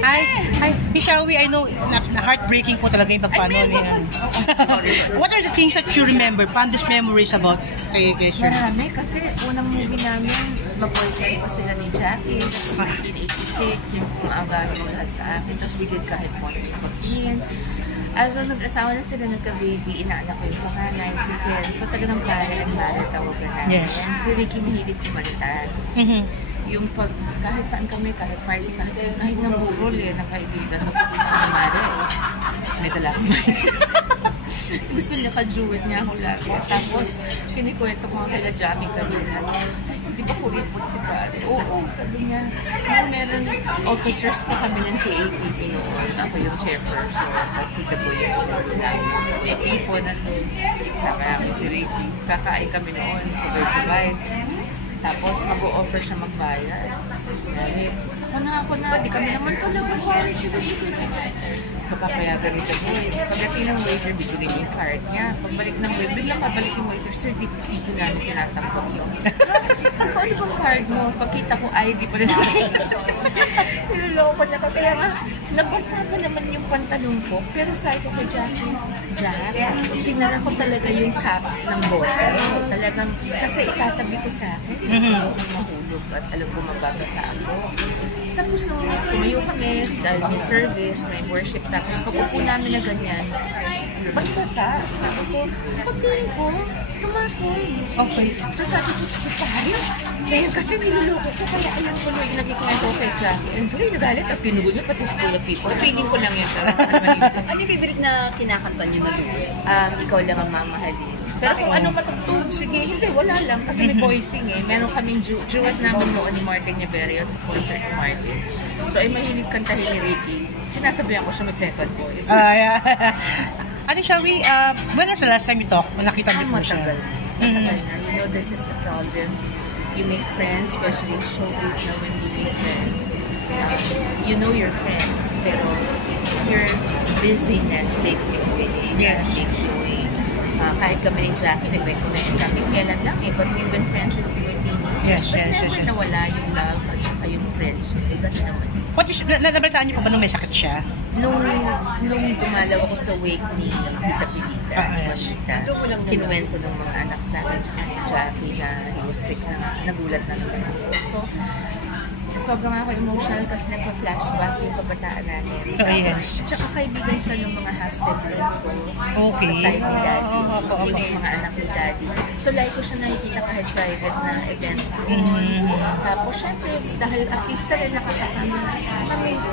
Hi, Shawi, I know na heartbreaking po talaga yung pagpano niya. What are the things that you remember, fondest memories about kay Sir? Marami, kasi unang movie namin, mag-boyfriend pa sila ni Jackie, 1986, yung maaga mo lahat sa akin, tapos we did kahit mo na pag-ingin. As nag-asawa na sila, nagka-baby, inaanak ko yung panganay, si Ken. So talagang pare and mare tawagan namin. Yes. And si Ricky mahilig kumalitan. Yung pag, kahit saan kami, kahit party, kahit ng burol ng kaibigan, makikita ko ng mare. May dala akong mais. Gusto niya ka-jewet niya ako lagi. Tapos, kinikwento ko nga kay Jackie kanina. Di ba kuripot si pare? Oo, sabi niya. Meron officers pa kami ng KATP noon. Ako yung chairperson. Tapos si Daboy yung namin. So, may people na sama namin si Ricky. Kakain kami noon. Sabay-sabay. Tapos, mag-o-offer siya magbayad. Ako na, di kami naman talaga. So, papayagan ito mo. Pagdating ng waiter, bigyan yung card niya. Pagbalik ng waiter, biglang pabalik yung waiter, sir, dito namin tinatanggap yun. So, kung ano bang card mo? Pagkita ko, ID pa rin. Niloloko niya ka. Kaya nga, nabasa ko naman yung pantalon ko. Pero sabi ko kay Jackie, Jack, sinara ko talaga yung cap ng bottle. Talagang, kasi itatabi ko sa akin. Mahulog at alam ko mababasa ako. Tapos nung tumayo kami, dahil may service, may worship, tapos pagpupo namin na ganyan, ba't basa? Sabi ko, pagkain ko, tumatol. Okay. So sabi ko, si pare, ngayon kasi niluloko ko, kaya alam ko yung nagkikwento ko kay Jackie. And bro, nagalit, tapos ginugol niya pati school of people. Feeling ko lang yun. Ano yung favorite na kinakanta niyo na duet? Ikaw lang ang mamahalin. Pero kung anong matugtog, sige, hindi, wala lang. Kasi may voicing eh. Meron kaming duet namin noon ni Martin Nieverion sa concert ni Martin. So ay mahilig kantahin ni Ricky. Sinasabihan ko siya may second voice. Ano siya, when was the last time you talk? Nakita mo po siya? Matagal. You know, this is the problem. You make friends, especially in showbiz na when you make friends. You know your friends, pero your busyness takes you away. Yes. Takes you away. Kahit kami ni Jackie, nag-recommend kami. Kailan lang eh, but we've been friends since we were teenagers. But never nawala yung love at saka yung friendship. Gano'n naman. Nabalitaan niyo pa ba nung may sakit siya? Nung dumalaw ako sa wake ni Tita Pilita, kinuwento ng mga anak sa akin ni Jackie na he was sick, nagulat na naman ako. So, sobrang ako emotional kasi nagpa-flashback yung kabataan namin. Yes. Tsaka kaibigan siya ng mga half-siblings ko. Okay. Sa side ni Daddy. Yung mga anak ni Daddy. So, like ko siya nakikita kahit private na events ko. Tapos, syempre, dahil artista rin nakakasama na,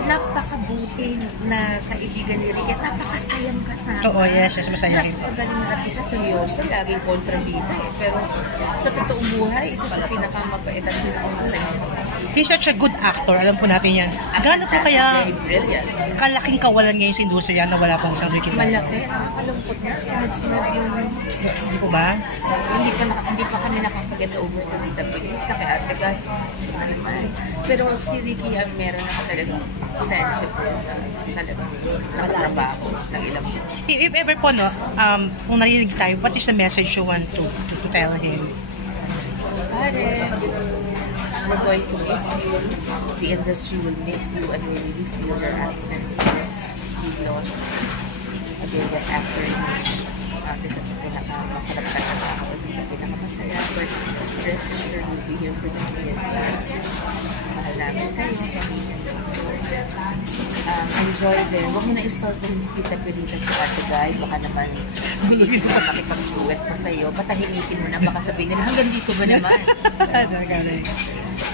napakabuti na kaibigan ni Ricky at napakasayang kasama. Oo, yes. Masaya rin. Napakagaling na artista, seryoso, laging kontrabida eh. Pero, sa totoong buhay, isa sa pinakamabait at pinakamasayang kasama. He's such a good actor, alam po natin yan. Gaano po kaya kalaking kawalan ngayon sa industriya na wala pong isang Ricky? Malaki, nakakalungkot na. Sunod-sunod yung... Hindi po ba? Hindi pa kami nakaka-get over to Tita Pilita kay Ate Guys. Na naman. Pero si Ricky, meron na talagang friendship na talagang nakatrabaho ng ilang po. If ever po, no, kung narinig tayo, what is the message you want to tell him? Pare, we're going to miss you. The industry will miss you and we really feel your absence because we've lost a brilliant actor in which this is a pinakamasarap na trabaho. This is a pinakamasaya. But rest assured, we'll be here for the kids. Mahal namin kayo. So, enjoy them. Huwag mo na i-start rin si Tita Pilita sa Ate Guy. Baka naman pilitin mo na makipag-duet pa sa'yo. Patahimikin mo na. Baka sabihin nila, hanggang dito ba naman?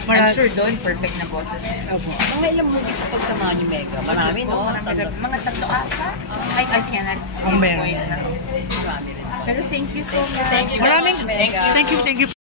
I'm sure doon, perfect na boses. Mga ilang movies na pagsamahan niyo, Mega? Marami, no? Mga 3-4. I cannot pinpoint na. Pero thank you so much. Thank you so much, Mega. Thank you.